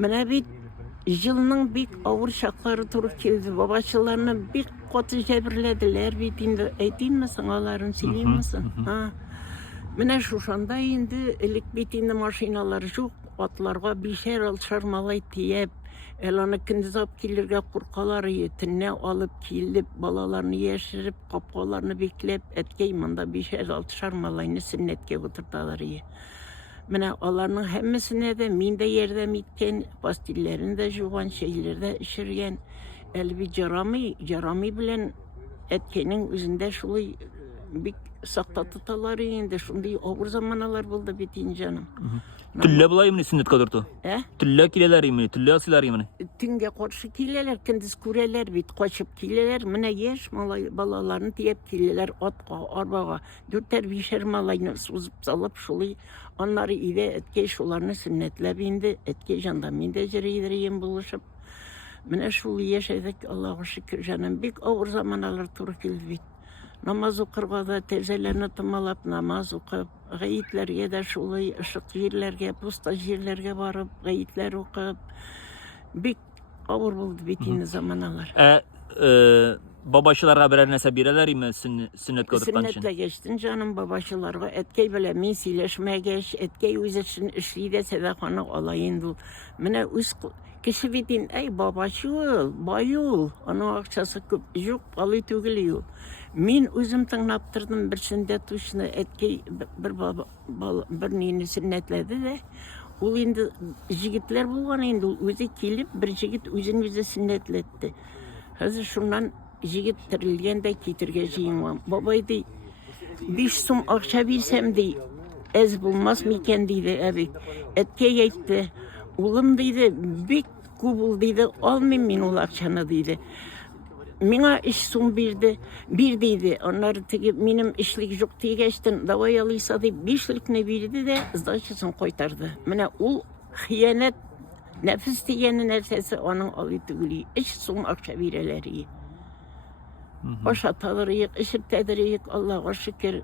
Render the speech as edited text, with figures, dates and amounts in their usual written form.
Mene bir yılının bir ağır şakları turup keldi. Babaçılarını bir kotu cebirlediler. Bir dinde edeyim misin? Ağların sileyim misin? Ha. Mene şu şanda indi. Elik bitinde maşinaları çok. Atlarga bir şey alçar malay tiyep. Elanı kindiz ap kilirge kurkaları yetinne alıp kilip balalarını yeşirip kapkalarını beklep etkeymanda bir şey alçar malayını sünnetke götürdaları ye. Mene onların hemmesine de minde yerde mitken pastillerinde juvan şeylerde işirgen el bir carami bilen etkenin üzerinde şulu bir sakta tutaları indi. Şundi ağır zamanalar buldu bitin canım. Tülle bulayım mı sünnet kadırtı? Tülle kileler mi? Tülle asiler mi? Tünge karşı kileler, kendisi kureler bit koşup kileler, mene yeş malay balalarını diyep kileler atqa, arbağa, dörtler bişer malayını suzup salıp şulu onları ide etke şularını sünnetle bindi, etke jandaminde cereydireyim buluşup. Mene şulu yaşadık Allah'a şükür canım, bir ağır zamanalar turu kilbit. Namaz okurgada tezelerini tımalap namaz okup, gayitlerge de şulu ışık yerlerge, pusta yerlerge varıp, gayitler okup, bir ağır buldu bittiğiniz zamanalar. Babaşılarga birer nese bireler mi sünnet kadırtkan için? Sünnetle geçtin canım babaşılarga, etkey böyle minsileşmeye geç, etkey üzersin işliğde sedakanı olayındı. Mene kişi bitin, ey babaşı ol, bayıl, onun akçası yok, balı tügülüyor. Min özüm tınaptırdım bir sünnet tuşunu etkey bir neyini sünnetledi de, ol indi jigitler bulgan indi, özü kelip bir jigit özün özü sünnetletti. Hazır şundan jigit tirilgende kitirgeciğim var. Babaydı, 5 sum akça bilsem de ez bulmaz mı kendiydi abi. Etke geçti. Oğlum dedi, bir kubul dedi, almayayım min ol akçanı dedi. Mina iş sum bir dedi. Onlar teki benim işlik yok diye geçtin. Davay alıysa da 5'lik ne birdi de zdacısını koytardı. Mina o hıyanet nefis diyenin nefesi onun alıtı gülü. İş sum akça bireleri. Başa talarıyık, işip tedriyik Allah'a şükür.